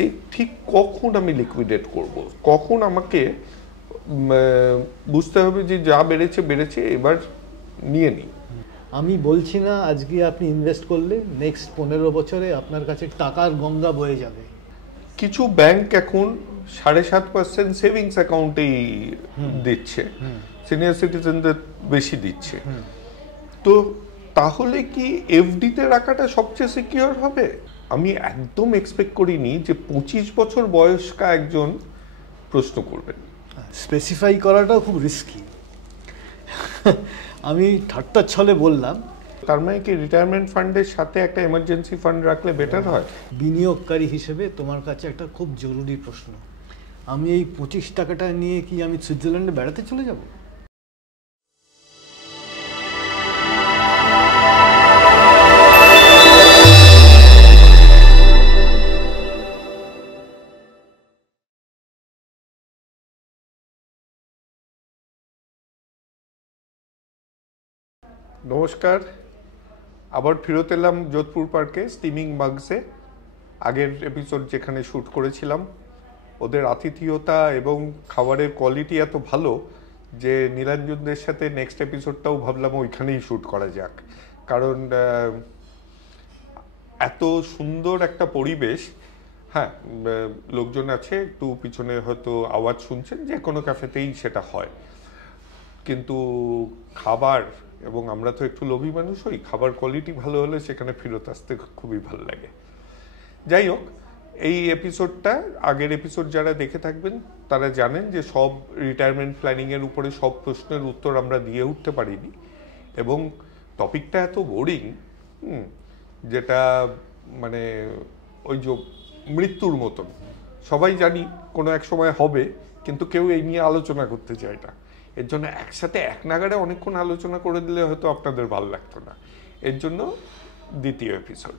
যে ঠিক কখন আমি লিকুইডেট করব, কখন আমাকে বুঝতে হবে যে যা বেড়েছে বেড়েছে, এবার নিয়ে নিই। আমি বলছি না আজকে আপনি ইনভেস্ট করলে নেক্সট 15 বছরে আপনার কাছে টাকার গঙ্গা বয়ে যাবে। কিছু ব্যাংক এখন 7.5% সেভিংস অ্যাকাউন্টেই দিচ্ছে, সিনিয়র সিটিজেনদের বেশি দিচ্ছে। তো তাহলে কি এফডিতে রাখাটা সবচেয়ে সিকিউর হবে? আমি একদম এক্সপেক্ট করিনি যে 25 বছর বয়স্কা একজন প্রশ্ন করবেন। স্পেসিফাই করাটাও খুব রিস্কি। আমি ঠাট্টার ছলে বললাম। তার মানে কি রিটায়ারমেন্ট ফান্ডের সাথে একটা এমার্জেন্সি ফান্ড রাখলে বেটার হয়? বিনিয়োগকারী হিসেবে তোমার কাছে একটা খুব জরুরি প্রশ্ন, আমি এই 25 টাকাটা নিয়ে কি আমি সুইজারল্যান্ডে বেড়াতে চলে যাব? নমস্কার, আবার ফেরত এলাম যোধপুর পার্কে স্টিমিং মাগসে। আগের এপিসোড যেখানে শ্যুট করেছিলাম, ওদের আতিথেয়তা এবং খাবারের কোয়ালিটি এত ভালো যে নীলাঞ্জনদের সাথে নেক্সট এপিসোডটাও ভাবলাম ওইখানেই শ্যুট করা যাক, কারণ এত সুন্দর একটা পরিবেশ। হ্যাঁ, লোকজন আছে, একটু পিছনে হয়তো আওয়াজ শুনছেন, যে কোনো ক্যাফেতেই সেটা হয়, কিন্তু খাবার, এবং আমরা তো একটু লোভী মানুষ হই, খাবার কোয়ালিটি ভালো হলে সেখানে ফেরত আসতে খুবই ভালো লাগে। যাই হোক, এই এপিসোডটা, আগের এপিসোড যারা দেখে থাকবেন তারা জানেন যে সব রিটায়ারমেন্ট প্ল্যানিংয়ের উপরে সব প্রশ্নের উত্তর আমরা দিয়ে উঠতে পারিনি, এবং টপিকটা এত বোরিং, যেটা মানে ওই যে মৃত্যুর মতন। সবাই জানি কোনো এক সময় হবে, কিন্তু কেউ এই নিয়ে আলোচনা করতে চায় না। এর জন্য একসাথে এক নাগাড়ে অনেকক্ষণ আলোচনা করে দিলে হয়তো আপনাদের ভালো লাগতো না। এর জন্য দ্বিতীয় এপিসোড।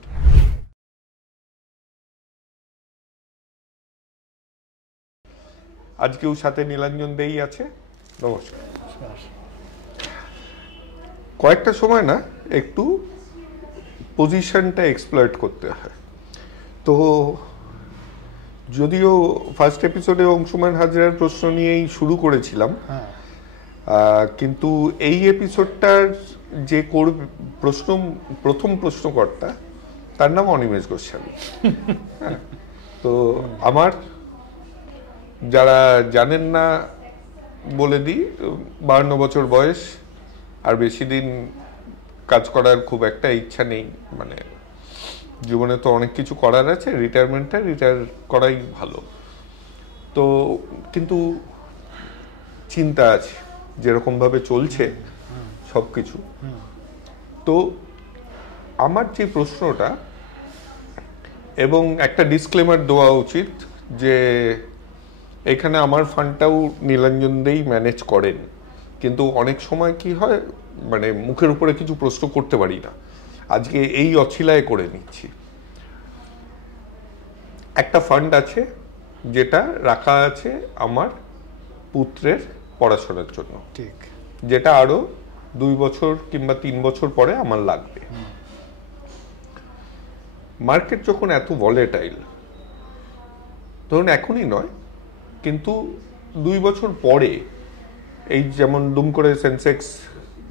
আজকেও সাথে নীলাঞ্জন দেই আছে। নমস্কার। কয়েকটা সময় না একটু পজিশনটা এক্সপ্লয়েট করতে হয়। তো যদিও ফার্স্ট এপিসোডে অংশুমান হাজরার প্রশ্ন নিয়েই শুরু করেছিলাম, কিন্তু এই এপিসোডটার যে প্রথম প্রশ্নকর্তা তার নাম অনিমেষ গোস্বামী। তো আমার, যারা জানেন না বলে দিই, 52 বছর বয়স, আর বেশি দিন কাজ করার খুব একটা ইচ্ছা নেই। মানে জীবনে তো অনেক কিছু করার আছে, রিটায়ার করাই ভালো। তো কিন্তু চিন্তা আছে, যেরকমভাবে চলছে সব কিছু। তো আমার যে প্রশ্নটা, এবং একটা ডিসক্লেমার দেওয়া উচিত যে এখানে আমার ফান্ডটাও নীলাঞ্জন দেই ম্যানেজ করেন, কিন্তু অনেক সময় কি হয়, মানে মুখের উপরে কিছু প্রশ্ন করতে পারি না। আজকে এই অছিলায় করে নিচ্ছি। একটা ফান্ড আছে যেটা রাখা আছে আমার পুত্রের পড়াশোনার জন্য, ঠিক, যেটা আরো 2 বছর কিংবা 3 বছর পরে আমার লাগবে। মার্কেট যখন এত ভলেটাইল, ধরুন এখনই নয়, কিন্তু 2 বছর পরে, এই যেমন দুম করে সেন্সেক্স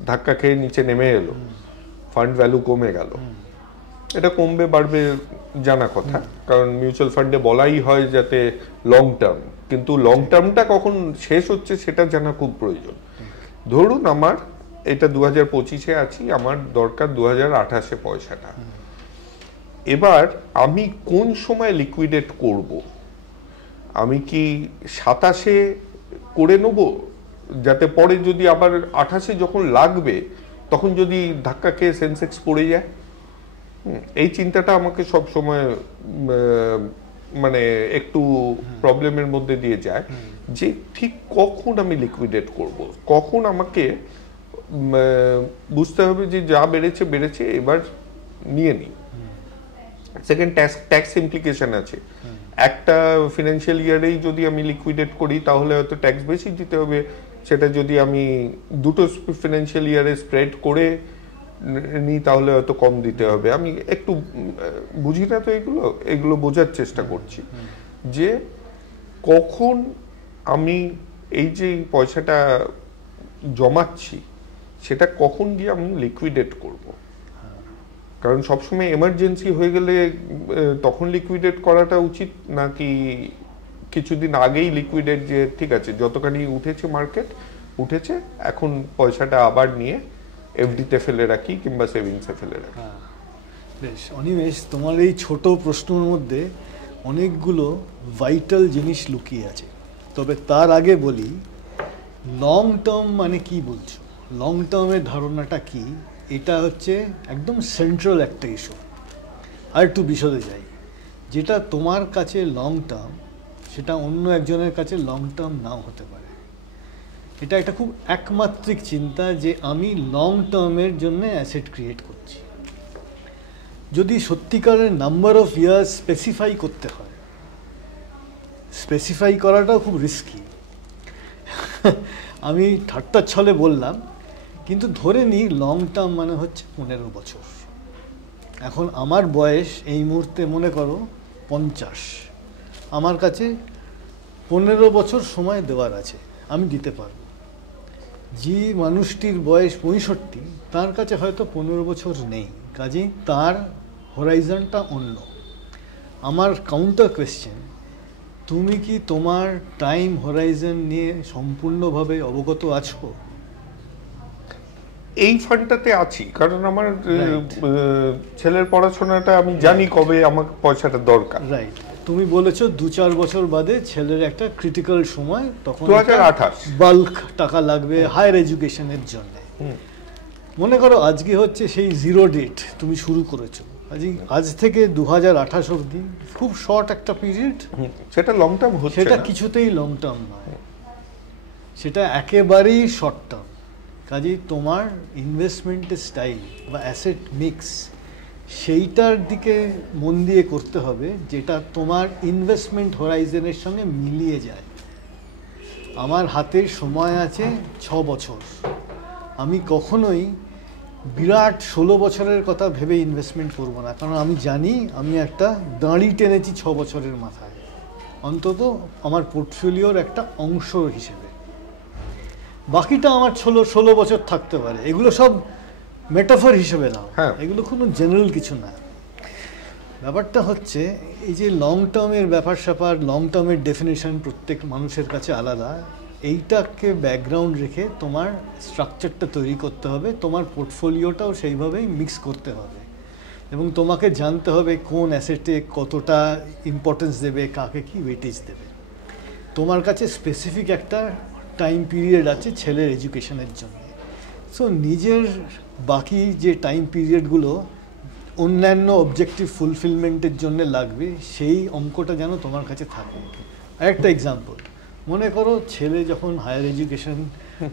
ধাক্কা খেয়ে নিচে নেমে এলো, ফান্ড ভ্যালু কমে গেল। এটা কমবে বাড়বে জানা কথা, কারণ মিউচুয়াল ফান্ডে বলাই হয় যাতে লং টার্ম, কিন্তু লং টার্মটা কখন শেষ হচ্ছে সেটা জানা খুব প্রয়োজন। ধরুন আমার এটা 2025-এ আছি, আমার দরকার 2028-এ পয়সাটা। এবার আমি কোন সময় লিকুইডেট করব? আমি কি 27-এ করে নেব, যাতে পরে যদি আবার 28-এ যখন লাগবে তখন যদি ধাক্কা খেয়ে সেন্সেক্স পড়ে যায়? এই চিন্তাটা আমাকে সব সময় মানে একটু প্রবলেমের মধ্যে দিয়ে যায়, যে ঠিক কখন আমি লিকুইডেট করব, কখন আমাকে বুঝতে হবে যে যা বেড়েছে বেড়েছে, এবার নিয়ে নিই। সেকেন্ড, ট্যাক্স ইমপ্লিকেশন আছে। একটা ফিনান্সিয়াল ইয়ারেই যদি আমি লিকুইডেট করি তাহলে হয়তো ট্যাক্স বেশি দিতে হবে, সেটা যদি আমি দুটো ফিনান্সিয়াল ইয়ারে স্প্রেড করে নিই তাহলে হয়তো কম দিতে হবে। আমি একটু বুঝি না তো এগুলো বোঝার চেষ্টা করছি যে কখন আমি এই যে পয়সাটা জমাচ্ছি সেটা কখন গিয়ে আমি লিকুইডেট করব। কারণ সবসময় এমার্জেন্সি হয়ে গেলে তখন লিকুইডেট করাটা উচিত, নাকি কিছুদিন আগেই লিকুইডেট, যে ঠিক আছে যতখানি উঠেছে মার্কেট উঠেছে, এখন পয়সাটা আবার নিয়ে এফডিতে ফেলে রাখি কিংবা সেভিংসে ফেলে রাখি। বেশ অনিমেষ, তোমার এই ছোট প্রশ্নের মধ্যে অনেকগুলো ভাইটাল জিনিস লুকিয়ে আছে। তবে তার আগে বলি, লং টার্ম মানে কি বলছো, লং টার্মের ধারণাটা কি, এটা হচ্ছে একদম সেন্ট্রাল একটা ইস্যু। আর একটু বিশদে যাই, যেটা তোমার কাছে লং টার্ম সেটা অন্য একজনের কাছে লং টার্ম নাও হতে পারে। এটা একটা খুব একমাত্রিক চিন্তা যে আমি লং টার্মের জন্য অ্যাসেট ক্রিয়েট করছি। যদি সত্যিকারের নাম্বার অফ ইয়ার্স স্পেসিফাই করতে হয়, স্পেসিফাই করাটাও খুব রিস্কি। আমি ঠাট্টার ছলে বললাম, কিন্তু ধরে নিই লং টার্ম মানে হচ্ছে 15 বছর। এখন আমার বয়স এই মুহূর্তে মনে করো 50, আমার কাছে 15 বছর সময় দেওয়ার আছে, আমি দিতে পারব। যে মানুষটির বয়স 65, তার কাছে হয়তো 15 বছর নেই, কাজেই তার হরাইজনটা অন্য। আমার কাউন্টার কোয়েশ্চেন, তুমি কি তোমার টাইম হরাইজন নিয়ে সম্পূর্ণভাবে অবগত আছো? এই ফান্ডটাতে আছি, কারণ আমার ছেলের পড়াশোনাটা আমি জানি কবে আমার পয়সাটা দরকার। রাইট, তুমি বলেছো 2-4 বছর বাদে ছেলের একটা ক্রিটিক্যাল সময়, তখন 2028 বাল্ক টাকা লাগবে হায়ার এডুকেশনের জন্য। মনে করো আজকে হচ্ছে সেই জিরো ডেট, তুমি শুরু করেছো আজ থেকে 2028 অবধি, খুব শর্ট একটা পিরিয়ড। সেটা লং টার্ম হচ্ছে সেটা না। কিছুতেই লং টার্ম নয়, সেটা একেবারেই শর্ট টার্ম। কাজেই তোমার ইনভেস্টমেন্টের স্টাইল বা অ্যাসেট মিক্স, সেইটার দিকে মন দিয়ে করতে হবে যেটা তোমার ইনভেস্টমেন্ট হরাইজনের সঙ্গে মিলিয়ে যায়। আমার হাতে সময় আছে 6 বছর, আমি কখনোই বিরাট 16 বছরের কথা ভেবে ইনভেস্টমেন্ট করব না, কারণ আমি জানি আমি একটা দাঁড়ি টেনেছি 6 বছরের মাথায়, অন্তত আমার পোর্টফোলিওর একটা অংশ হিসেবে। বাকিটা আমার 16 বছর থাকতে পারে, এগুলো সব মেটাফর হিসেবে নাও, এগুলো কোনো জেনারেল কিছু না। ব্যাপারটা হচ্ছে এই যে লং টার্মের ব্যাপার স্যাপার, লং টার্মের ডেফিনেশন প্রত্যেক মানুষের কাছে আলাদা। এইটাকে ব্যাকগ্রাউন্ড রেখে তোমার স্ট্রাকচারটা তৈরি করতে হবে, তোমার পোর্টফোলিওটাও সেইভাবেই মিক্স করতে হবে, এবং তোমাকে জানতে হবে কোন অ্যাসেটে কতটা ইম্পর্টেন্স দেবে, কাকে কি ওয়েটেজ দেবে। তোমার কাছে স্পেসিফিক একটা টাইম পিরিয়ড আছে ছেলের এডুকেশনের জন্য, সো নিজের বাকি যে টাইম পিরিয়ডগুলো অন্যান্য অবজেক্টিভ ফুলফিলমেন্টের জন্য লাগবে, সেই অঙ্কটা যেন তোমার কাছে থাকে। আরেকটা এক্সাম্পল, মনে করো ছেলে যখন হায়ার এডুকেশন,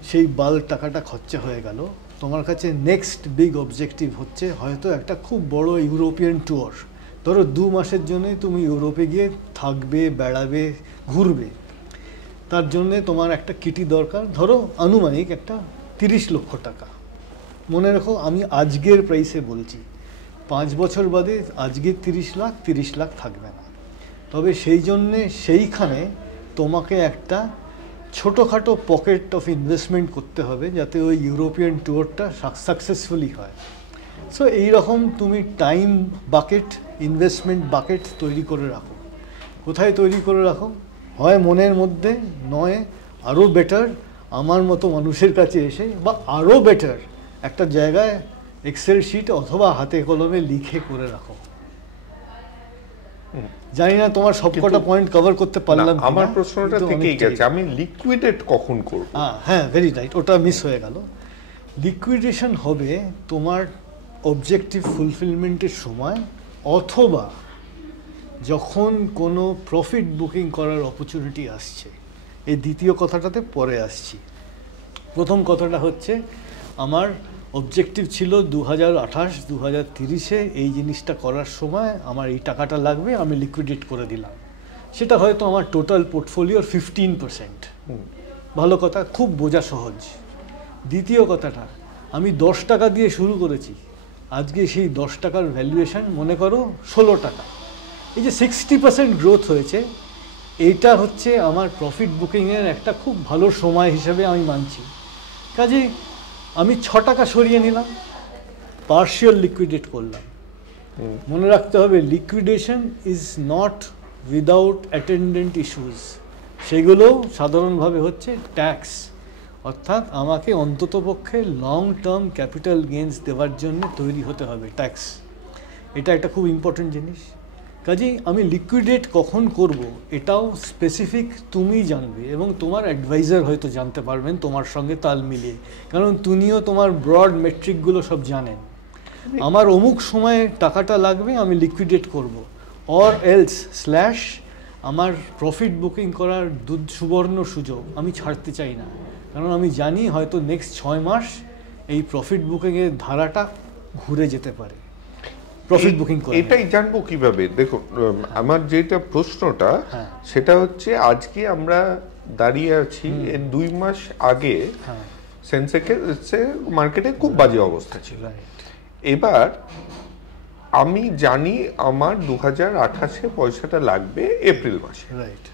সেই বাল্ক টাকাটা খরচা হয়ে গেল, তোমার কাছে নেক্সট বিগ অবজেক্টিভ হচ্ছে হয়তো একটা খুব বড় ইউরোপিয়ান ট্যুর। ধরো 2 মাসের জন্যই তুমি ইউরোপে গিয়ে থাকবে, বেড়াবে, ঘুরবে। তার জন্যে তোমার একটা কিটি দরকার, ধরো আনুমানিক একটা 30 লক্ষ টাকা। মনে রাখো আমি আজকের প্রাইসে বলছি, 5 বছর বাদে আজকে 30 লাখ থাকবে না। তবে সেই জন্যে সেইখানে তোমাকে একটা ছোটোখাটো পকেট অফ ইনভেস্টমেন্ট করতে হবে যাতে ওই ইউরোপিয়ান ট্যুরটা সাকসেসফুলি হয়। সো এইরকম তুমি টাইম বাকেট, ইনভেস্টমেন্ট বাকেট তৈরি করে রাখো। কোথায় তৈরি করে রাখো? হয় মনের মধ্যে, নয় আরও বেটার আমার মতো মানুষের কাছে এসে, বা আরও বেটার একটা জায়গায় এক্সেল শিট অথবা হাতে কলমে লিখে করে রাখো। জানি না তোমার সবকটা পয়েন্ট কভার করতে পারলাম। আমার প্রশ্নটা থেকেই গেছে, আমি লিকুইডেট কখন করব? হ্যাঁ, ভেরি রাইট, ওটা মিস হয়ে গেল। লিকুইডেশন হবে তোমার অবজেক্টিভ ফুলফিলমেন্টের সময়, অথবা যখন কোনো প্রফিট বুকিং করার অপরচুনিটি আসছে। এই দ্বিতীয় কথাটাতে পরে আসছি। প্রথম কথাটা হচ্ছে আমার অবজেক্টিভ ছিল 2028-2030-এ এই জিনিসটা করার সময় আমার এই টাকাটা লাগবে, আমি লিকুইডেট করে দিলাম। সেটা হয়তো আমার টোটাল পোর্টফোলিওর 15%। ভালো কথা, খুব বোঝা সহজ। দ্বিতীয় কথাটা, আমি 10 টাকা দিয়ে শুরু করেছি, আজকে সেই 10 টাকার ভ্যালুয়েশন মনে করো 16 টাকা। এই যে 60% গ্রোথ হয়েছে, এইটা হচ্ছে আমার প্রফিট বুকিংয়ের একটা খুব ভালো সময় হিসেবে আমি মানছি। কাজে আমি 6 টাকা সরিয়ে নিলাম, পার্শিয়াল লিকুইডেট করলাম। মনে রাখতে হবে liquidation is not without attendant issues, সেগুলো সাধারণভাবে হচ্ছে ট্যাক্স, অর্থাৎ আমাকে অন্ততপক্ষে লং টার্ম ক্যাপিটাল গেইনস দেওয়ার জন্য তৈরি হতে হবে ট্যাক্স। এটা একটা খুব ইম্পর্টেন্ট জিনিস। কাজেই আমি লিকুইডেট কখন করব এটাও স্পেসিফিক তুমি জানবে, এবং তোমার অ্যাডভাইজার হয়তো জানতে পারবেন তোমার সঙ্গে তাল মিলিয়ে, কারণ তুমিও তোমার ব্রড মেট্রিকগুলো সব জানেন। আমার অমুক সময়ে টাকাটা লাগবে, আমি লিকুইডেট করব, অর এলস স্ল্যাশ আমার প্রফিট বুকিং করার সুবর্ণ সুযোগ আমি ছাড়তে চাই না, কারণ আমি জানি হয়তো নেক্সট 6 মাস এই প্রফিট বুকিংয়ের ধারাটা ঘুরে যেতে পারে। প্রফিট বুকিং করে এটাই জানবো কিভাবে? দেখুন, আমার যেটা প্রশ্নটা সেটা হচ্ছে, আজকে আমরা দাঁড়িয়ে আছি, 2 মাস আগে সেন্সেক্সের মার্কেটে খুব বাজে অবস্থা ছিল। এবার আমি জানি আমার 2028-এ পয়সাটা লাগবে এপ্রিল মাসে, রাইট?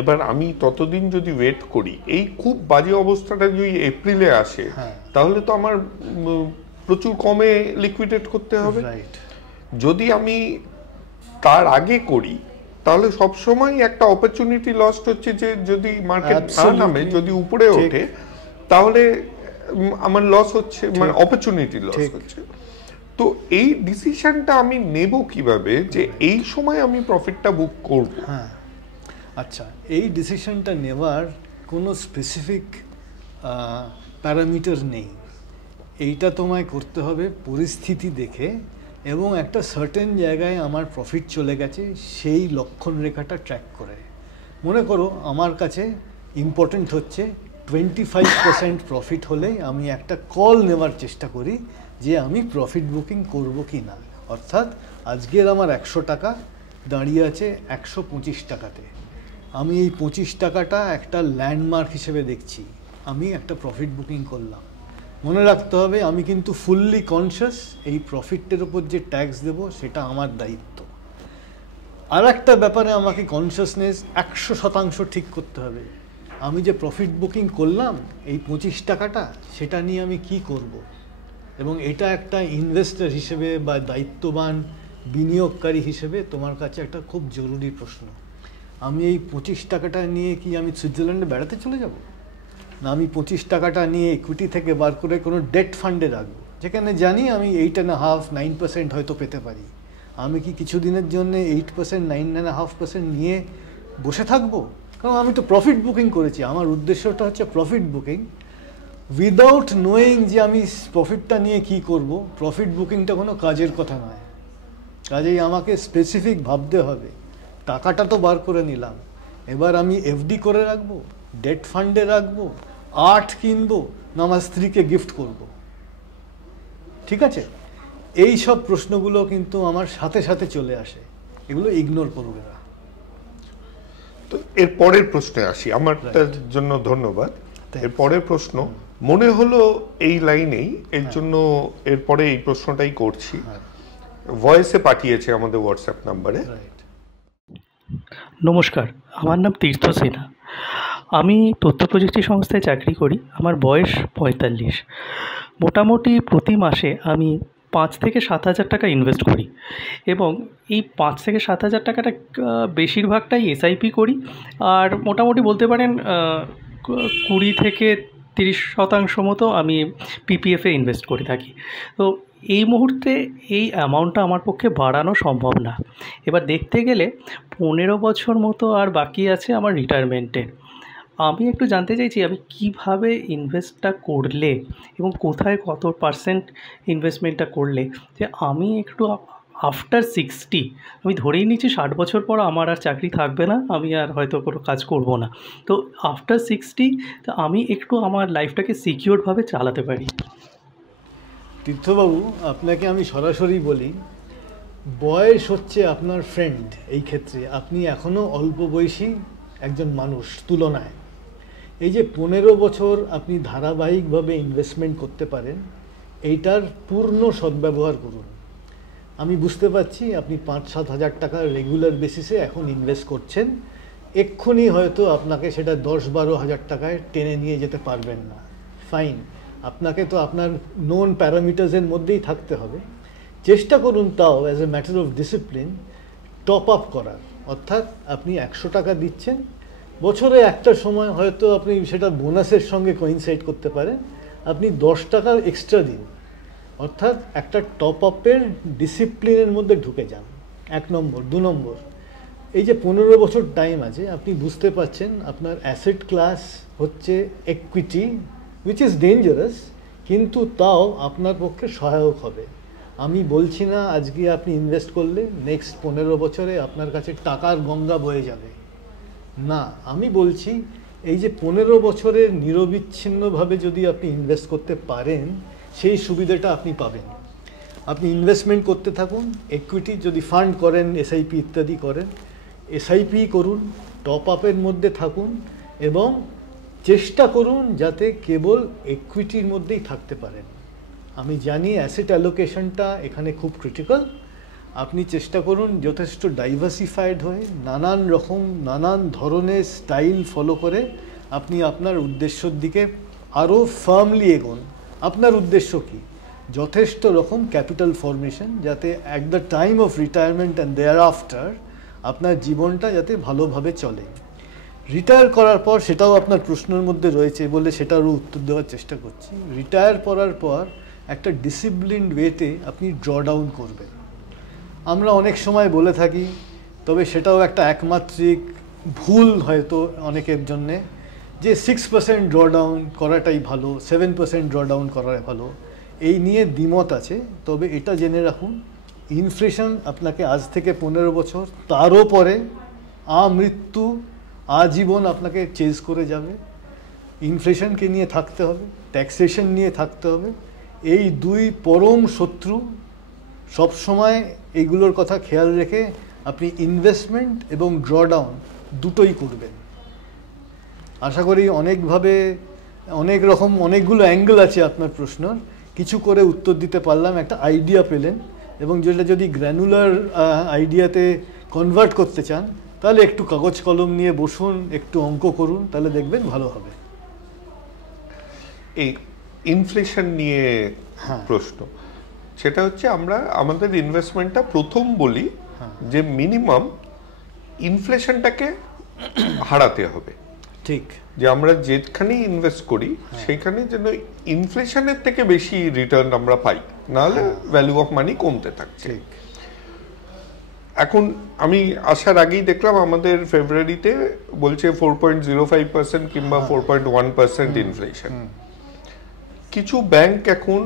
এবার আমি ততদিন যদি ওয়েট করি, এই খুব বাজে অবস্থাটা যদি এপ্রিলে আসে, তাহলে তো আমার প্রচুর কমে লিকুইডেট করতে হবে। যদি আমি তার আগে করি, তাহলে সবসময় একটা অপরচুনিটি লস্ট হচ্ছে, যে যদি মার্কেট না নামে, যদি উপরে ওঠে, তাহলে আমার লস হচ্ছে, মানে অপরচুনিটি লস হচ্ছে। তো এই ডিসিশনটা আমি নেব কিভাবে যে এই সময় আমি প্রফিটটা বুক করব? আচ্ছা, এই ডিসিশনটা নেওয়ার কোনো স্পেসিফিক প্যারামিটার নেই। এইটা তোমায় করতে হবে পরিস্থিতি দেখে, এবং একটা সার্টেন জায়গায় আমার প্রফিট চলে গেছে সেই লক্ষণ রেখাটা ট্র্যাক করে। মনে করো আমার কাছে ইম্পর্টেন্ট হচ্ছে 25% প্রফিট হলেই আমি একটা কল নেওয়ার চেষ্টা করি যে আমি প্রফিট বুকিং করব কি না। অর্থাৎ আজকের আমার 100 টাকা দাঁড়িয়ে আছে 125 টাকাতে, আমি এই 25 টাকাটা একটা ল্যান্ডমার্ক হিসেবে দেখছি, আমি একটা প্রফিট বুকিং করলাম। মনে রাখতে হবে আমি কিন্তু ফুললি কনসিয়াস, এই প্রফিটের উপর যে ট্যাক্স দেব সেটা আমার দায়িত্ব। আর একটা ব্যাপারে আমাকে কনসিয়াসনেস 100% ঠিক করতে হবে, আমি যে প্রফিট বুকিং করলাম এই 25 টাকাটা, সেটা নিয়ে আমি কি করব। এবং এটা একটা ইনভেস্টর হিসেবে বা দায়িত্ববান বিনিয়োগকারী হিসেবে তোমার কাছে একটা খুব জরুরি প্রশ্ন। আমি এই 25 টাকাটা নিয়ে কি আমি সুইজারল্যান্ডে বেড়াতে চলে যাব, না আমি 25 টাকাটা নিয়ে ইকুইটি থেকে বার করে কোনো ডেট ফান্ডে রাখবো, যেখানে জানি আমি 8.5-9% হয়তো পেতে পারি। আমি কি কিছুদিনের জন্য 8%, 9.5% নিয়ে বসে থাকবো? কারণ আমি তো প্রফিট বুকিং করেছি, আমার উদ্দেশ্যটা হচ্ছে প্রফিট বুকিং, উইদাউট নোয়িং যে আমি প্রফিটটা নিয়ে কি করব। প্রফিট বুকিংটা কোনো কাজের কথা নয়। কাজেই আমাকে স্পেসিফিক ভাবতে হবে, টাকাটা তো বার করে নিলাম, এবার আমি এফডি করে রাখবো, ডেট ফান্ডে রাখবো, আর্ট কিনবো, না আমার স্ত্রীকে গিফট করব। ঠিক আছে, এই সব প্রশ্নগুলো কিন্তু আমার সাথে সাথে চলে আসে, এগুলো ইগনোর করবে না। তো এর পরের প্রশ্নে আসি, আমার জন্য ধন্যবাদ। এর পরের প্রশ্ন মনে হলো এই লাইনেই, এর জন্য এরপরে এই প্রশ্নটাই করছি। ভয়েসে পাঠিয়েছে আমাদের হোয়াটসঅ্যাপ নাম্বারে। নমস্কার, আমার নাম তীর্থ সিনহা। আমি তথ্য প্রযুক্তি সংস্থায় চাকরি করি। আমার বয়স 45। মোটামুটি প্রতি মাসে আমি 5 থেকে 7 হাজার টাকা ইনভেস্ট করি, এবং এই 5 থেকে 7 হাজার টাকাটা বেশিরভাগটাই এসআইপি করি, আর মোটামুটি বলতে পারেন 20 থেকে 30% মতো আমি পিপিএফে ইনভেস্ট করে থাকি। তো এই মুহূর্তে এই অ্যামাউন্টটা আমার পক্ষে বাড়ানো সম্ভব না। এবার দেখতে গেলে 15 বছর মতো আর বাকি আছে আমার রিটায়ারমেন্টের। আমি একটু জানতে চাইছি আমি কিভাবে ইনভেস্টটা করলে এবং কোথায় কত পার্সেন্ট ইনভেস্টমেন্টটা করলে যে আমি একটু আফটার 60, আমি ধরেই নিচ্ছি 60 বছর পর আমার আর চাকরি থাকবে না, আমি আর হয়তো কোনো কাজ করব না, তো আফটার 60 তো আমি একটু আমার লাইফটাকে সিকিউরভাবে চালাতে পারি। তীর্থবাবু, আপনাকে আমি সরাসরি বলি, বয়স হচ্ছে আপনার ফ্রেন্ড। এই ক্ষেত্রে আপনি এখনও অল্প বয়সী একজন মানুষ তুলনায়। এই যে 15 বছর আপনি ধারাবাহিকভাবে ইনভেস্টমেন্ট করতে পারেন, এইটার পূর্ণ সদ্ব্যবহার করুন। আমি বুঝতে পারছি আপনি 5-7 হাজার টাকা রেগুলার বেসিসে এখন ইনভেস্ট করছেন, এক্ষুনি হয়তো আপনাকে সেটা 10-12 হাজার টাকায় টেনে নিয়ে যেতে পারবেন না, ফাইন, আপনাকে তো আপনার নোন প্যারামিটার্সের মধ্যেই থাকতে হবে। চেষ্টা করুন তাও as a matter of discipline top up করার, অর্থাৎ আপনি 100 টাকা দিচ্ছেন, বছরে একটা সময় হয়তো আপনি সেটা বোনাসের সঙ্গে কোইনসাইড করতে পারেন, আপনি 10 টাকার এক্সট্রা দিন, অর্থাৎ একটা টপ আপের ডিসিপ্লিনের মধ্যে ঢুকে যান। 1 নম্বর। 2 নম্বর, এই যে 15 বছর টাইম আছে, আপনি বুঝতে পারছেন আপনার অ্যাসেট ক্লাস হচ্ছে ইকুইটি, উইচ ইজ ডেঞ্জারাস, কিন্তু তাও আপনার পক্ষে সহায়ক হবে। আমি বলছি না আজকে আপনি ইনভেস্ট করলে নেক্সট 15 বছরে আপনার কাছে টাকার গঙ্গা বয়ে যাবে, না, আমি বলছি এই যে 15 বছরের নিরবিচ্ছিন্নভাবে যদি আপনি ইনভেস্ট করতে পারেন, সেই সুবিধাটা আপনি পাবেন। আপনি ইনভেস্টমেন্ট করতে থাকুন, ইকুইটি যদি ফান্ড করেন, এসআইপি ইত্যাদি করেন, এসআইপি করুন, টপ আপের মধ্যে থাকুন এবং চেষ্টা করুন যাতে কেবল ইকুইটির মধ্যেই থাকতে পারেন। আমি জানি অ্যাসেট অ্যালোকেশনটা এখানে খুব ক্রিটিক্যাল, আপনি চেষ্টা করুন যথেষ্ট ডাইভার্সিফাইড হয়ে নানান ধরনের স্টাইল ফলো করে আপনি আপনার উদ্দেশ্যর দিকে আরও ফার্মলি এগোন। আপনার উদ্দেশ্য কি? যথেষ্ট রকম ক্যাপিটাল ফর্মেশন, যাতে at the time of retirement and thereafter আপনার জীবনটা যাতে ভালোভাবে চলে। রিটায়ার করার পর, সেটাও আপনার প্রশ্নের মধ্যে রয়েছে বলে সেটারও উত্তর দেওয়ার চেষ্টা করছি, রিটায়ার করার পর একটা ডিসিপ্লিনড ওয়েতে আপনি ড্র ডাউন করবেন। আমরা অনেক সময় বলে থাকি, তবে সেটাও একটা একমাত্রিক ভুল হয়তো অনেকের জন্যে, যে 6% ড্র ডাউন করাটাই ভালো, 7% ড্র ডাউন করাই ভালো, এই নিয়ে দ্বিমত আছে। তবে এটা জেনে রাখুন, ইনফ্লেশন আপনাকে আজ থেকে 15 বছর, তারও পরে আমৃত্যু আজীবন আপনাকে চেজ করে যাবে। ইনফ্লেশনকে নিয়ে থাকতে হবে, ট্যাক্সেশন নিয়ে থাকতে হবে, এই 2 পরম শত্রু। সবসময় এইগুলোর কথা খেয়াল রেখে আপনি ইনভেস্টমেন্ট এবং ড্রডাউন দুটোই করবেন। আশা করি অনেক রকম অনেকগুলো অ্যাঙ্গেল আছে আপনার প্রশ্ন, কিছু করে উত্তর দিতে পারলাম, একটা আইডিয়া পেলেন, এবং যেটা যদি গ্র্যানুলার আইডিয়াতে কনভার্ট করতে চান তাহলে একটু কাগজ কলম নিয়ে বসুন, একটু অঙ্ক করুন, তাহলে দেখবেন ভালো হবে। এই ইনফ্লেশন নিয়ে প্রশ্ন, সেটা হচ্ছে আমরা আমাদের ইনভেস্টমেন্টটা প্রথম বলি যে মিনিমাম ইনফ্লেশনটাকে হারাতে হবে। ঠিক, যে আমরা যেখানেই ইনভেস্ট করি সেখানে যেন ইনফ্লেশনের থেকে বেশি রিটার্ন আমরা পাই, নাহলে ভ্যালু অফ মানি কমতে থাকছে। এখন আমি আসার আগেই দেখলাম আমাদের ফেব্রুয়ারিতে বলছে 4.05% কিংবা 4.1% ইনফ্লেশন। কিছু ব্যাংক এখন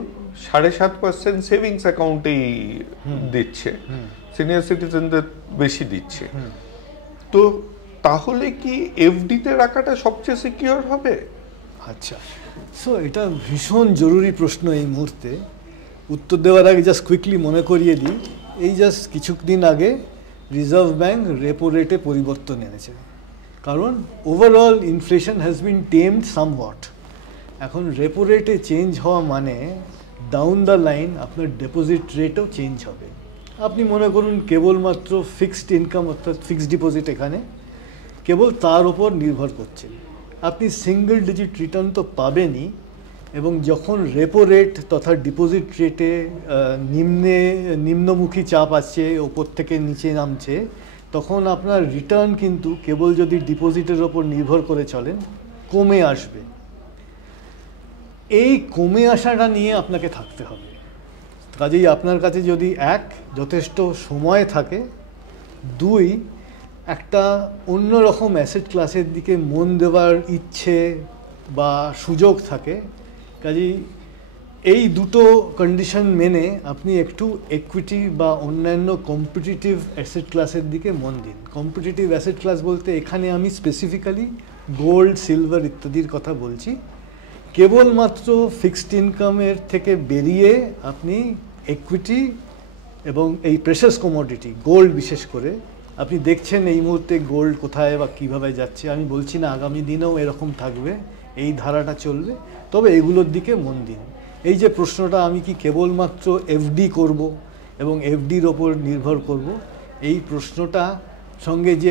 7.5% সেভিংস অ্যাকাউন্টেই দিচ্ছে, সিনিয়র সিটিজেনদের বেশি দিচ্ছে। তো তাহলে কি এফডিতে রাখাটা সবচেয়ে সিকিউর হবে? আচ্ছা, সো এটা ভীষণ জরুরি প্রশ্ন। এই মুহূর্তে উত্তর দেওয়ার আগে জাস্ট কুইকলি মনে করিয়ে দিই, এই জাস্ট কিছুদিন আগে রিজার্ভ ব্যাঙ্ক রেপো রেটে পরিবর্তন এনেছে, কারণ overall inflation has been tamed somewhat. এখন রেপো রেটে চেঞ্জ হওয়া মানে ডাউন দ্য লাইন আপনার ডিপোজিট রেটও চেঞ্জ হবে। আপনি মনে করুন কেবলমাত্র ফিক্সড ইনকাম অর্থাৎ ফিক্সড ডিপোজিট এখানে কেবল তার উপর নির্ভর করছে, আপনি সিঙ্গল ডিজিট রিটার্ন তো পাবেনই, এবং যখন রেপো রেট তথা ডিপোজিট রেটে নিম্নমুখী চাপ আসছে, ওপর থেকে নিচে নামছে, তখন আপনার রিটার্ন কিন্তু কেবল যদি ডিপোজিটের ওপর নির্ভর করে চলেন কমে আসবে। এই কমে আসাটা নিয়ে আপনাকে থাকতে হবে। কাজেই আপনার কাছে যদি যথেষ্ট সময় থাকে, 2 একটা অন্যরকম অ্যাসেট ক্লাসের দিকে মন দেওয়ার ইচ্ছে বা সুযোগ থাকে, কাজেই এই দুটো কন্ডিশন মেনে আপনি একটু ইকুইটি বা অন্যান্য কম্পিটিটিভ অ্যাসেট ক্লাসের দিকে মন দিন। কম্পিটিটিভ অ্যাসেট ক্লাস বলতে এখানে আমি স্পেসিফিক্যালি গোল্ড, সিলভার ইত্যাদির কথা বলছি। কেবলমাত্র ফিক্সড ইনকামের থেকে বেরিয়ে আপনি ইকুইটি এবং এই প্রেশাস কমোডিটি গোল্ড বিশেষ করে, আপনি দেখছেন এই মুহূর্তে গোল্ড কোথায় বা কীভাবে যাচ্ছে। আমি বলছি না আগামী দিনেও এরকম থাকবে, এই ধারাটা চলবে, তবে এগুলোর দিকে মন দিন। এই যে প্রশ্নটা আমি কি কেবলমাত্র এফডি করব এবং এফডির ওপর নির্ভর করব, এই প্রশ্নটা সঙ্গে যে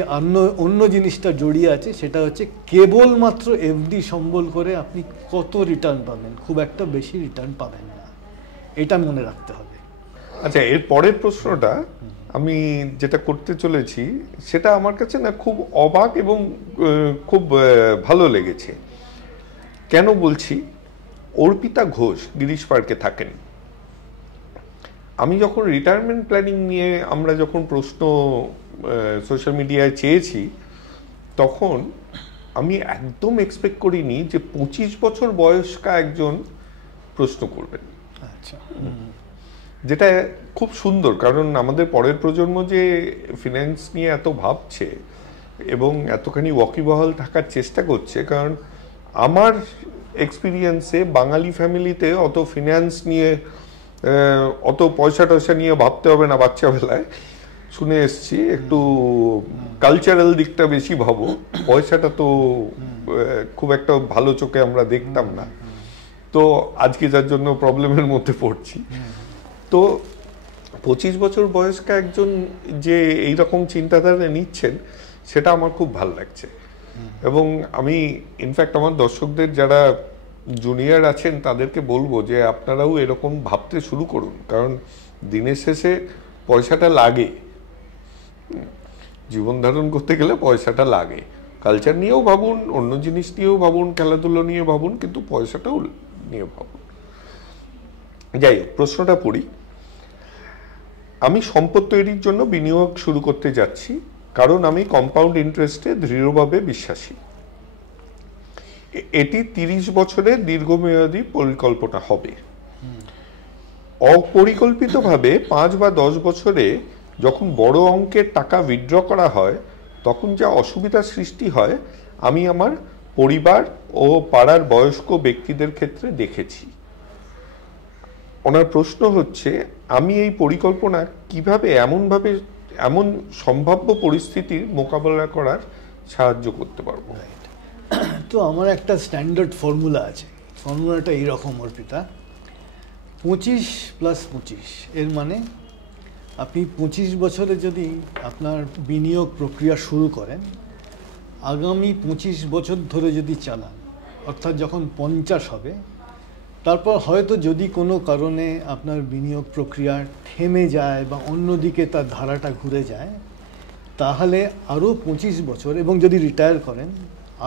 অন্য জিনিসটা জড়িয়ে আছে সেটা হচ্ছে কেবলমাত্র এফডি সম্বল করে আপনি কত রিটার্ন পাবেন, খুব একটা বেশি রিটার্ন পাবেন না, এটা মনে রাখতে হবে। আচ্ছা, এর পরের প্রশ্নটা আমি যেটা করতে চলেছি সেটা আমার কাছে না খুব অবাক এবং খুব ভালো লেগেছে। কেন বলছি, অর্পিতা ঘোষ গিরিশ পার্কে থাকেন। আমি যখন রিটায়ারমেন্ট প্ল্যানিং নিয়ে আমরা যখন প্রশ্ন সোশ্যাল মিডিয়ায় চেয়েছি, তখন আমি একদম এক্সপেক্ট করিনি যে 25 বছর বয়স্কা একজন প্রশ্ন করবেন। আচ্ছা, যেটা খুব সুন্দর, কারণ আমাদের পরের প্রজন্ম যে ফিন্যান্স নিয়ে এত ভাবছে এবং এতখানি ওয়াকিবহাল থাকার চেষ্টা করছে, কারণ আমার এক্সপিরিয়েন্সে বাঙালি ফ্যামিলিতে অত ফিন্যান্স নিয়ে অত পয়সা টয়সা নিয়ে ভাবতে হবে না। বাচ্চাবেলায় শুনে এসছি একটু কালচারাল দিকটা বেশি ভাবো, পয়সাটা তো খুব একটা ভালো চোখে আমরা দেখতাম না, তো আজকে যার জন্য প্রবলেমের মধ্যে পড়ছি। তো 25 বছর বয়স্ক একজন যে এইরকম চিন্তাধারা নিচ্ছেন সেটা আমার খুব ভালো লাগছে। এবং আমি ইনফ্যাক্ট আমার দর্শকদের যারা জুনিয়র আছেন তাদেরকে বলবো যে আপনারাও এরকম ভাবতে শুরু করুন, কারণ দিনের শেষে পয়সাটা লাগে, জীবন ধারণ করতে গেলে পয়সাটা লাগে। কালচার নিয়েও ভাবুন, অন্য জিনিস নিয়েও ভাবুন, খেলাধুলো নিয়ে ভাবুন, কিন্তু পয়সাটাও নিয়ে ভাবুন। যাই হোক, প্রশ্নটা পড়ি। আমি সম্পদ তৈরির জন্য বিনিয়োগ শুরু করতে যাচ্ছি, কারণ আমি কম্পাউন্ড ইন্টারেস্টে দৃঢ়ভাবে বিশ্বাসী। এটি 30 বছরের দীর্ঘমেয়াদী পরিকল্পনা হবে। অপরিকল্পিতভাবে 5 বা 10 বছরে যখন বড় অঙ্কের টাকা উইথড্র করা হয়, তখন যা অসুবিধার সৃষ্টি হয় আমি আমার পরিবার ও পাড়ার বয়স্ক ব্যক্তিদের ক্ষেত্রে দেখেছি। ওনার প্রশ্ন হচ্ছে, আমি এই পরিকল্পনা কিভাবে এমন সম্ভাব্য পরিস্থিতির মোকাবেলা করার সাহায্য করতে পারবো? তো আমার একটা স্ট্যান্ডার্ড ফর্মুলা আছে। ফর্মুলাটা এইরকম, অর্পিতা, 25+25 এর মানে আপনি 25 বছরে যদি আপনার বিনিয়োগ প্রক্রিয়া শুরু করেন, আগামী 25 বছর ধরে যদি চালান, অর্থাৎ যখন 50 হবে, তারপর হয়তো যদি কোনো কারণে আপনার বিনিয়োগ প্রক্রিয়া থেমে যায় বা অন্যদিকে তার ধারাটা ঘুরে যায়, তাহলে আরও 25 বছর, এবং যদি রিটায়ার করেন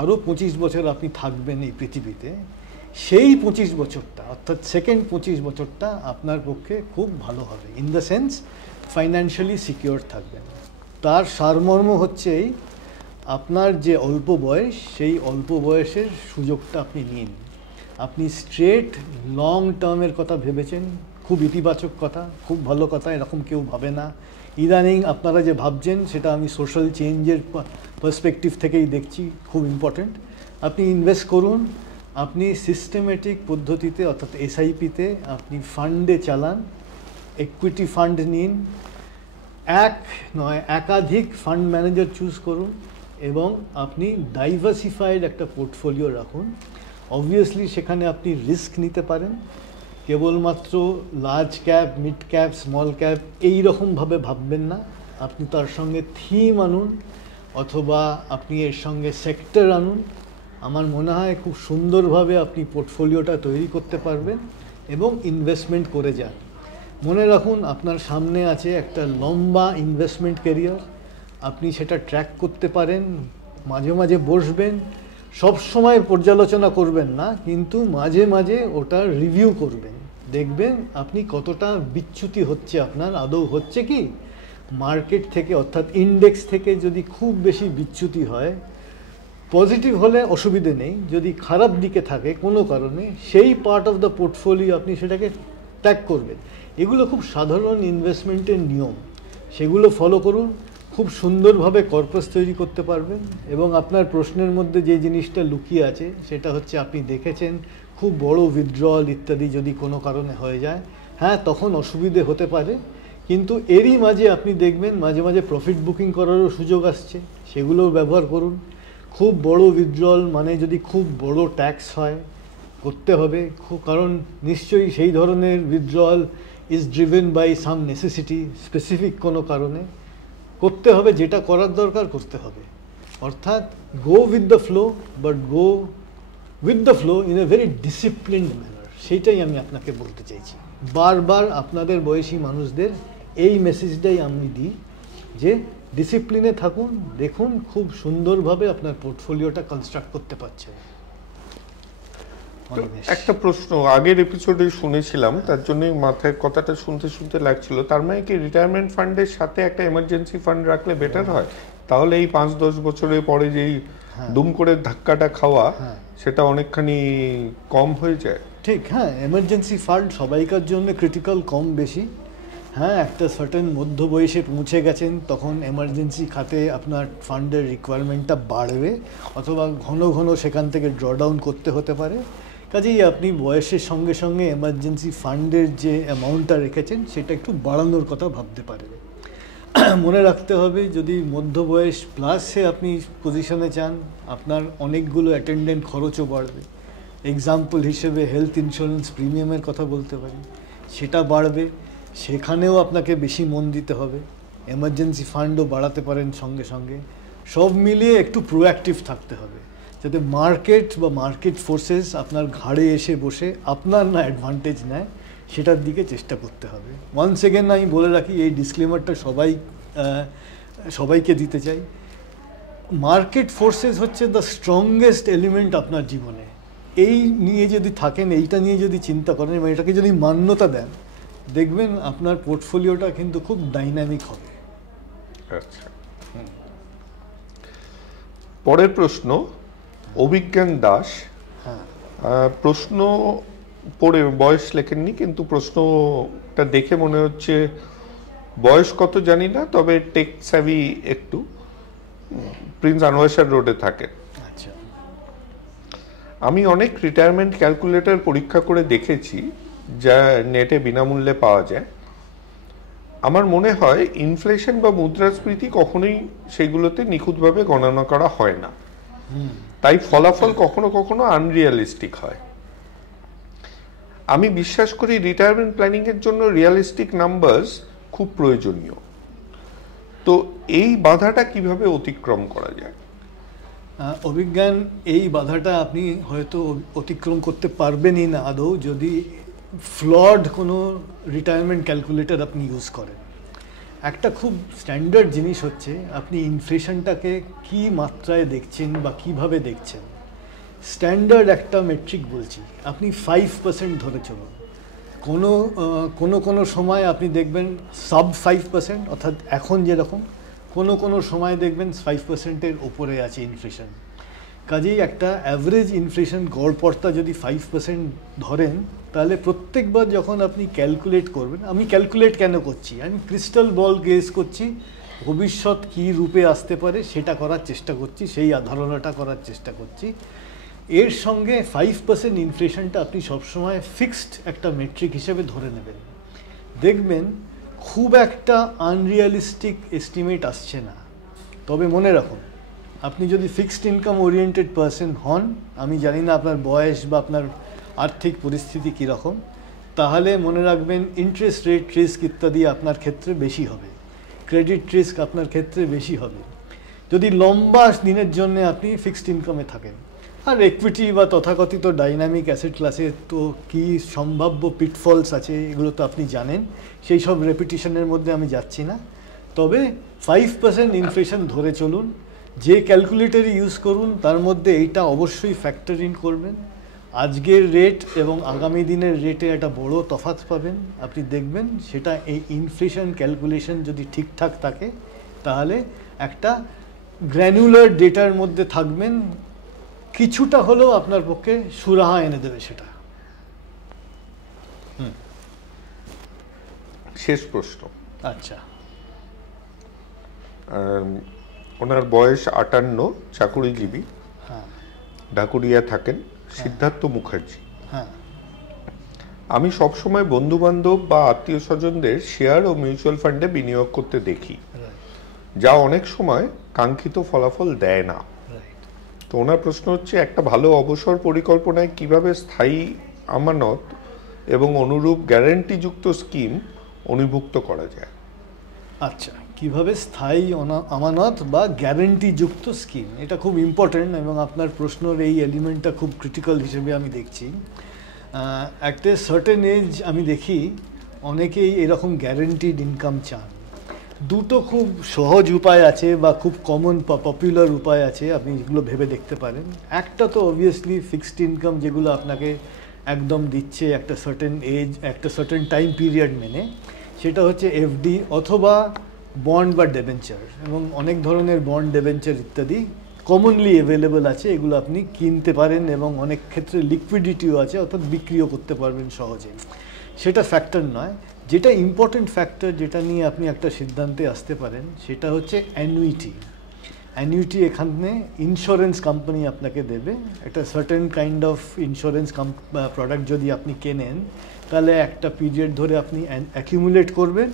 আরও 25 বছর আপনি থাকবেন এই পৃথিবীতে। সেই 25 বছরটা, অর্থাৎ সেকেন্ড 25 বছরটা আপনার পক্ষে খুব ভালো হবে, in the sense financially secure থাকবেন। তার সারমর্ম হচ্ছে আপনার যে অল্প বয়স, সেই অল্প বয়সের সুযোগটা আপনি নিন। আপনি স্ট্রেট লং টার্মের কথা ভেবেছেন, খুব ইতিবাচক কথা, খুব ভালো কথা, এরকম কেউ ভাবে না। ইদানিং আপনারা যে ভাবছেন সেটা আমি সোশ্যাল চেঞ্জের পার্সপেক্টিভ থেকেই দেখছি, খুব ইম্পর্টেন্ট। আপনি ইনভেস্ট করুন, আপনি সিস্টেমেটিক পদ্ধতিতে, অর্থাৎ এসআইপিতে আপনি ফান্ডে চালান, ইকুইটি ফান্ড নিন, এক নয় একাধিক ফান্ড ম্যানেজার চুজ করুন, এবং আপনি ডাইভার্সিফাইড একটা পোর্টফোলিও রাখুন। অবভিয়াসলি সেখানে আপনি রিস্ক নিতে পারেন, কেবলমাত্র large cap, mid cap, small cap এই রকমভাবে ভাববেন না। আপনি তার সঙ্গে থিম আনুন, অথবা আপনি এর সঙ্গে সেক্টর আনুন। আমার মনে হয় খুব সুন্দরভাবে আপনি পোর্টফোলিওটা তৈরি করতে পারবেন এবং ইনভেস্টমেন্ট করে যান। মনে রাখুন, আপনার সামনে আছে একটা লম্বা ইনভেস্টমেন্ট ক্যারিয়ার, আপনি সেটা ট্র্যাক করতে পারেন। মাঝে মাঝে বসবেন, সব সময় পর্যালোচনা করবেন না, কিন্তু মাঝে মাঝে ওটা রিভিউ করবেন, দেখবেন আপনি কতটা বিচ্যুতি হচ্ছে, আপনার আদৌ হচ্ছে কি মার্কেট থেকে, অর্থাৎ ইন্ডেক্স থেকে যদি খুব বেশি বিচ্যুতি হয়, পজিটিভ হলে অসুবিধে নেই, যদি খারাপ দিকে থাকে কোনো কারণে, সেই পার্ট অফ দ্য পোর্টফোলিও আপনি সেটাকে ত্যাগ করবেন। এগুলো খুব সাধারণ ইনভেস্টমেন্টের নিয়ম, সেগুলো ফলো করুন, খুব সুন্দরভাবে কর্পাস তৈরি করতে পারবেন। এবং আপনার প্রশ্নের মধ্যে যে জিনিসটা লুকিয়ে আছে সেটা হচ্ছে, আপনি দেখেছেন খুব বড় উইথড্রয়াল ইত্যাদি যদি কোনো কারণে হয়ে যায়, হ্যাঁ তখন অসুবিধে হতে পারে, কিন্তু এরই মাঝে আপনি দেখবেন মাঝে মাঝে প্রফিট বুকিং করারও সুযোগ আসছে, সেগুলোও ব্যবহার করুন। খুব বড় উইথড্রয়াল মানে যদি খুব বড় ট্যাক্স হয়, করতে হবে, কারণ নিশ্চয়ই সেই ধরনের withdrawal is driven by some necessity, specific কোনো কারণে করতে হবে, যেটা করার দরকার করতে হবে। অর্থাৎ go with the flow, but go with the flow in a very disciplined manner. সেইটাই আমি আপনাকে বলতে চাইছি। বারবার আপনাদের বয়সী মানুষদের এই মেসেজটাই আমি দিই যে ডিসিপ্লিনে থাকুন, দেখুন খুব সুন্দরভাবে আপনার পোর্টফোলিওটা কনস্ট্রাক্ট করতে পারছেন। একটা প্রশ্ন আগের এপিসোডে শুনেছিলাম, তার জন্যই মাথায় কথাটা শুনতে শুনতে লাগছিল, তার মানে কি রিটায়ারমেন্ট ফান্ডের সাথে একটা এমার্জেন্সি ফান্ড রাখলে বেটার হয়? তাহলে এই 5-10 বছরের পরে যেই দুম করে ধাক্কাটা খাওয়া সেটা অনেকখানি কম হয়ে যায়। ঠিক, হ্যাঁ, এমার্জেন্সি ফান্ড সবাইকার জন্য ক্রিটিক্যাল, কম বেশি। হ্যাঁ, একটা সার্টেন মধ্য বয়সে পৌঁছে গেছেন, তখন এমার্জেন্সি খাতে আপনার ফান্ডের রিকোয়ারমেন্টটা বাড়বে, অথবা ঘন ঘন সেখান থেকে ড্রডাউন করতে হতে পারে। কাজেই আপনি বয়সের সঙ্গে সঙ্গে এমার্জেন্সি ফান্ডের যে অ্যামাউন্টটা রেখেছেন সেটা একটু বাড়ানোর কথা ভাবতে পারেন। মনে রাখতে হবে, যদি মধ্য বয়স প্লাসে আপনি পজিশনে চান, আপনার অনেকগুলো অ্যাটেন্ডেন্ট খরচও বাড়বে। এক্সাম্পল হিসেবে হেলথ ইন্স্যুরেন্স প্রিমিয়ামের কথা বলতে পারি, সেটা বাড়বে, সেখানেও আপনাকে বেশি মন দিতে হবে। এমার্জেন্সি ফান্ডও বাড়াতে পারেন সঙ্গে সঙ্গে। সব মিলিয়ে একটু প্রোঅ্যাক্টিভ থাকতে হবে, যাতে মার্কেট বা মার্কেট ফোর্সেস আপনার ঘাড়ে এসে বসে আপনার না অ্যাডভান্টেজ নেয়, সেটার দিকে চেষ্টা করতে হবে। ওয়ান্স এগেন আমি বলে রাখি, এই ডিসক্লেমারটা সবাইকে দিতে চাই। মার্কেট ফোর্সেস হচ্ছে দ্য স্ট্রংগেস্ট এলিমেন্ট আপনার জীবনে। এই নিয়ে যদি থাকেন, এইটা নিয়ে যদি চিন্তা করেন এবং এটাকে যদি মান্যতা দেন, দেখবেন আপনার পোর্টফোলিওটা কিন্তু খুব ডাইনামিক হবে। আচ্ছা, পরের প্রশ্ন অভিজ্ঞান দাস। প্রশ্ন পড়ে বয়স লেখেননি, কিন্তু প্রশ্নটা দেখে মনে হচ্ছে বয়স কত জানি না, তবে টেক স্যাভি একটু। প্রিন্স আনোয়ার রোডে থাকে। আচ্ছা, আমি অনেক রিটায়ারমেন্ট ক্যালকুলেটর পরীক্ষা করে দেখেছি, যা নেটে বিনামূল্যে পাওয়া যায়। আমার মনে হয় ইনফ্লেশন বা মুদ্রাস্ফীতি কখনোই সেগুলোতে নিখুঁতভাবে গণনা করা হয় না, তাই ফলাফল কখনো কখনো আনরিয়ালিস্টিক হয়। আমি বিশ্বাস করি রিটায়ারমেন্ট প্ল্যানিং এর জন্য রিয়ালিস্টিক নাম্বারস খুব প্রয়োজনীয়। তো এই বাধাটা কিভাবে অতিক্রম করা যায়? অভিজ্ঞান, এই বাধাটা আপনি হয়তো অতিক্রম করতে পারবেনই না আদৌ, যদি ফ্লড কোনো রিটায়ারমেন্ট ক্যালকুলেটর আপনি ইউজ করেন। একটা খুব স্ট্যান্ডার্ড জিনিস হচ্ছে আপনি ইনফ্লেশনটাকে কি মাত্রায় দেখছেন বা কিভাবে দেখছেন। স্ট্যান্ডার্ড একটা মেট্রিক বলছি, আপনি 5% ধরে চলুন। কোনো সময় আপনি দেখবেন সাব 5%, অর্থাৎ এখন যেরকম, কোনো সময় দেখবেন 5%-এর ওপরে আছে ইনফ্লেশন। কাজেই একটা অ্যাভারেজ ইনফ্লেশন গড়পড়তা যদি 5% ধরেন, তাহলে প্রত্যেকবার যখন আপনি ক্যালকুলেট করবেন, আমি ক্যালকুলেট কেন করছি, আমি ক্রিস্টাল বল গেজ করছি, ভবিষ্যৎ কী রূপে আসতে পারে সেটা করার চেষ্টা করছি, সেই ধারণাটা করার চেষ্টা করছি। এর সঙ্গে 5% ইনফ্লেশনটা আপনি সবসময় ফিক্সড একটা মেট্রিক হিসেবে ধরে নেবেন। দেখবেন খুব একটা আনরিয়ালিস্টিক এস্টিমেট আসছে না। তবে মনে রাখুন, আপনি যদি ফিক্সড ইনকাম ওরিয়েন্টেড পারসন হন, আমি জানি না আপনার বয়স বা আপনার আর্থিক পরিস্থিতি কীরকম, তাহলে মনে রাখবেন ইন্টারেস্ট রেট রিস্ক ইত্যাদি আপনার ক্ষেত্রে বেশি হবে, ক্রেডিট রিস্ক আপনার ক্ষেত্রে বেশি হবে যদি লম্বা দিনের জন্য আপনি ফিক্সড ইনকামে থাকেন। আর ইকুইটি বা তথাকথিত ডাইনামিক অ্যাসেট ক্লাসে তো কী সম্ভাব্য পিটফলস আছে এগুলো তো আপনি জানেন, সেই সব রেপিটিশনের মধ্যে আমি যাচ্ছি না। তবে 5% ইনফ্লেশন ধরে চলুন, যে ক্যালকুলেটরই ইউজ করুন তার মধ্যে এইটা অবশ্যই ফ্যাক্টর ইন করবেন। আজকের রেট এবং আগামী দিনের রেটে একটা বড় তফাৎ পাবেন, আপনি দেখবেন সেটা এই ইনফ্লেশন ক্যালকুলেশন যদি ঠিকঠাক থাকে তাহলে একটা গ্র্যানুলার ডেটার মধ্যে থাকবেন, কিছুটা হলেও আপনার পক্ষে সুরাহা এনে দেবে সেটা। শেষ প্রশ্ন। আচ্ছা, ওনার বয়স 58, চাকুরিজীবী, ঢাকুরিয়া থাকেন, সিদ্ধার্থ মুখার্জি। আমি সবসময় বন্ধু বান্ধব বা আত্মীয় স্বজনদের শেয়ার ও মিউচুয়াল ফান্ডে বিনিয়োগ করতে দেখি, যা অনেক সময় কাঙ্ক্ষিত ফলাফল দেয় না। তো ওনার প্রশ্ন হচ্ছে, একটা ভালো অবসর পরিকল্পনায় কিভাবে স্থায়ী আমানত এবং অনুরূপ গ্যারান্টিযুক্ত স্কিম অন্তর্ভুক্ত করা যায়? আচ্ছা, কিভাবে স্থায়ী আমানত বা গ্যারেন্টিযুক্ত স্কিম, এটা খুব ইম্পর্ট্যান্ট এবং আপনার প্রশ্নের এই এলিমেন্টটা খুব ক্রিটিক্যাল হিসেবে আমি দেখছি। একটা সার্টেন এজ আমি দেখি অনেকেই এরকম গ্যারেন্টিড ইনকাম চান। দুটো খুব সহজ উপায় আছে বা খুব কমন বা পপুলার উপায় আছে, আপনি যেগুলো ভেবে দেখতে পারেন। একটা তো অবভিয়াসলি ফিক্সড ইনকাম, যেগুলো আপনাকে একদম দিচ্ছে একটা সার্টেন এজ, একটা সার্টেন টাইম পিরিয়ড মেনে, সেটা হচ্ছে এফডি অথবা বন্ড বা ডেবেঞ্চার। এবং অনেক ধরনের বন্ড, ডেবেঞ্চার ইত্যাদি কমনলি অ্যাভেলেবল আছে, এগুলো আপনি কিনতে পারেন এবং অনেক ক্ষেত্রে লিকুইডিটিও আছে, অর্থাৎ বিক্রিও করতে পারবেন সহজে। সেটা ফ্যাক্টর নয়। যেটা ইম্পর্টেন্ট ফ্যাক্টর, যেটা নিয়ে আপনি একটা সিদ্ধান্তে আসতে পারেন, সেটা হচ্ছে অ্যানুইটি। অ্যানুইটি এখানে ইন্স্যুরেন্স কোম্পানি আপনাকে দেবে। একটা certain kind of insurance product যদি আপনি কেনেন, তাহলে একটা পিরিয়ড ধরে আপনি অ্যাকিউমুলেট করবেন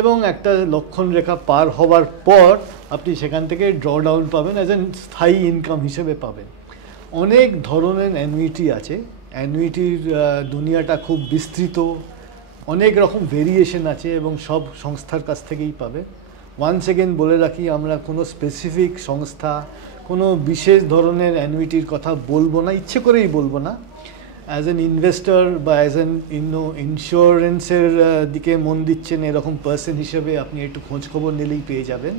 এবং একটা লক্ষণ রেখা পার হওয়ার পর আপনি সেখান থেকে ড্রডাউন পাবেন, অ্যাজ এন স্থায়ী ইনকাম হিসেবে পাবেন। অনেক ধরনের অ্যানুইটি আছে। অ্যানুইটির দুনিয়াটা খুব বিস্তৃত, অনেক রকম ভেরিয়েশন আছে এবং সব সংস্থার কাছ থেকেই পাবে। ওয়ান্স এগেন বলে রাখি, আমরা কোনো স্পেসিফিক সংস্থা, কোনো বিশেষ ধরনের অ্যানুইটির কথা বলবো না, ইচ্ছে করেই বলবো না। অ্যাজ অ্যান ইনভেস্টর বা অ্যাজ অ্যান ইন্স্যুরেন্সের দিকে মন দিচ্ছেন এরকম পার্সন হিসেবে আপনি একটু খোঁজখবর নিলেই পেয়ে যাবেন।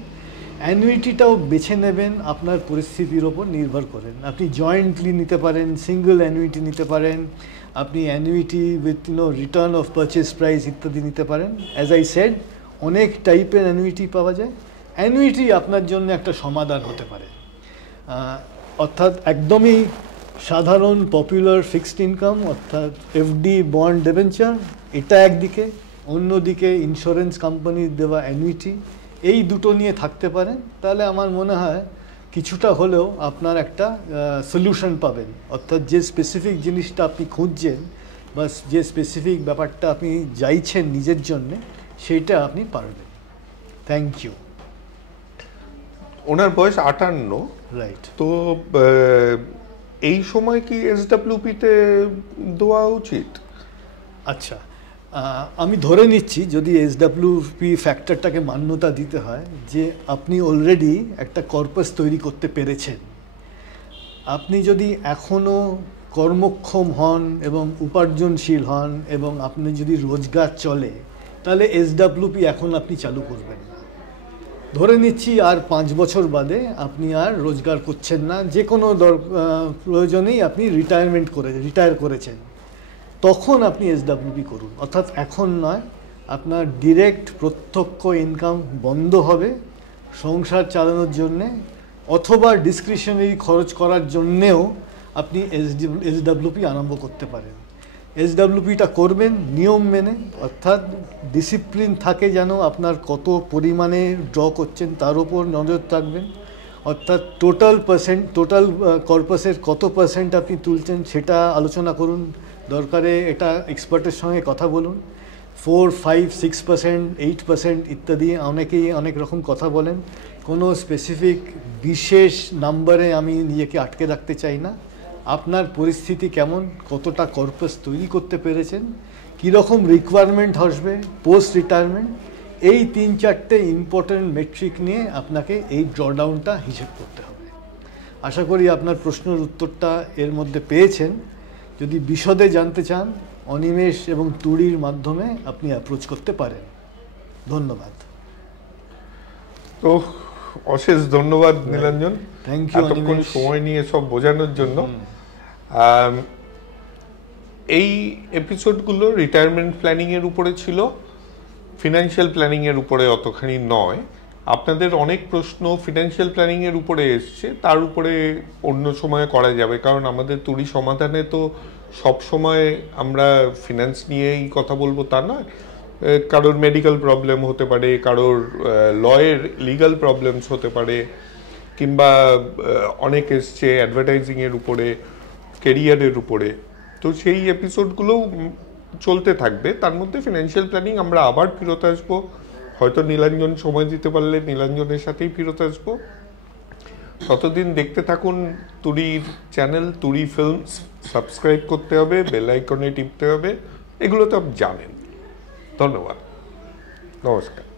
অ্যানুইটিটাও বেছে নেবেন আপনার পরিস্থিতির ওপর নির্ভর করেন। আপনি জয়েন্টলি নিতে পারেন, সিঙ্গেল অ্যানুইটি নিতে পারেন, আপনি annuity with return of purchase price ইত্যাদি নিতে পারেন। অ্যাজ আই সেড, অনেক টাইপের অ্যানুইটি পাওয়া যায়। অ্যানুইটি আপনার জন্য একটা সমাধান হতে পারে, অর্থাৎ একদমই সাধারণ পপুলার ফিক্সড ইনকাম, অর্থাৎ এফডি, বন্ড, ডেবেঞ্চার, এটা একদিকে, অন্যদিকে ইন্স্যুরেন্স কোম্পানির দেওয়া অ্যানুইটি, এই দুটো নিয়ে থাকতে পারেন। তাহলে আমার মনে হয় কিছুটা হলেও আপনার একটা সলিউশন পাবেন, অর্থাৎ যে স্পেসিফিক জিনিসটা আপনি খুঁজছেন বা যে স্পেসিফিক ব্যাপারটা আপনি চাইছেন নিজের জন্যে, সেইটা আপনি পারবেন। Thank you. ওনার বয়স 58। রাইট। তো এই সময় কি এসডব্লিউপিতে দেওয়া উচিত? আচ্ছা, আমি ধরে নিচ্ছি যদি এসডব্লিউপি ফ্যাক্টরটাকে মান্যতা দিতে হয় যে আপনি অলরেডি একটা কর্পাস তৈরি করতে পেরেছেন, আপনি যদি এখনও কর্মক্ষম হন এবং উপার্জনশীল হন এবং আপনি যদি রোজগার চলে, তাহলে এসডব্লিউপি এখন আপনি চালু করবেন না। ধরে নিচ্ছি আর 5 বছর বাদে আপনি আর রোজগার করছেন না, যে কোনো প্রয়োজনেই আপনি রিটায়ার করেছেন, তখন আপনি এসডব্লিউপি করুন। অর্থাৎ এখন নয়, আপনার ডিরেক্ট প্রত্যক্ষ ইনকাম বন্ধ হবে সংসার চালানোর জন্যে, অথবা ডিসক্রিশনারি খরচ করার জন্যেও আপনি এসডব্লিউপি আরম্ভ করতে পারেন। এসডব্লিউপিটা করবেন নিয়ম মেনে, অর্থাৎ ডিসিপ্লিন থাকে যেন আপনার কত পরিমাণে ড্র করছেন তার উপর নজর রাখবেন। অর্থাৎ টোটাল কর্পাসের কত পার্সেন্ট আপনি তুলছেন সেটা আলোচনা করুন, দরকারে এটা এক্সপার্টের সঙ্গে কথা বলুন। 4, 5, 6%, 8% ইত্যাদি অনেকেই অনেক রকম কথা বলেন। কোনো স্পেসিফিক বিশেষ নাম্বারে আমি নিজেকে আটকে রাখতে চাই না। আপনার পরিস্থিতি কেমন, কতটা কর্পাস তৈরি করতে পেরেছেন, কীরকম রিকোয়ারমেন্ট আসবে পোস্ট রিটায়ারমেন্ট, এই 3-4টে ইম্পর্ট্যান্ট মেট্রিক নিয়ে আপনাকে এই ড্রডাউনটা হিসেব করতে হবে। আশা করি আপনার প্রশ্নের উত্তরটা এর মধ্যে পেয়েছেন। যদি বিশদে জানতে চান, অনিমেষ এবং তুড়ির মাধ্যমে আপনি অ্যাপ্রোচ করতে পারেন। ধন্যবাদ। তো অশেষ ধন্যবাদ নীলাঞ্জন, থ্যাংক ইউ এতক্ষণ সময় নিয়ে সব বোঝানোর জন্য। এই এপিসোডগুলো রিটায়ারমেন্ট প্ল্যানিংয়ের উপরে ছিল, ফিনান্সিয়াল প্ল্যানিংয়ের উপরে অতখানি নয়। আপনাদের অনেক প্রশ্ন ফিনান্সিয়াল প্ল্যানিংয়ের উপরে এসছে, তার উপরে অন্য সময় করা যাবে, কারণ আমাদের তুড়ি সমাধানে তো সব সময় আমরা ফিনান্স নিয়েই কথা বলবো তা নয়। কারোর মেডিকেল প্রবলেম হতে পারে, কারোর লয়ের লিগাল প্রবলেমস হতে পারে, কিংবা অনেক এসছে অ্যাডভার্টাইজিংয়ের উপরে, কেরিয়ারের উপরে। তো সেই এপিসোডগুলোও চলতে থাকবে। তার মধ্যে ফিনান্সিয়াল প্ল্যানিং আমরা আবার ফিরত আসবো, হয়তো নীলাঞ্জন সময় দিতে পারলে নীলাঞ্জনের সাথেই ফিরত আসবো। ততদিন দেখতে থাকুন তুরির চ্যানেল তুরি ফিল্মস। সাবস্ক্রাইব করতে হবে, বেল আইকনে টিপতে হবে, এগুলো তো আপনি জানেন। ধন্যবাদ, নমস্কার।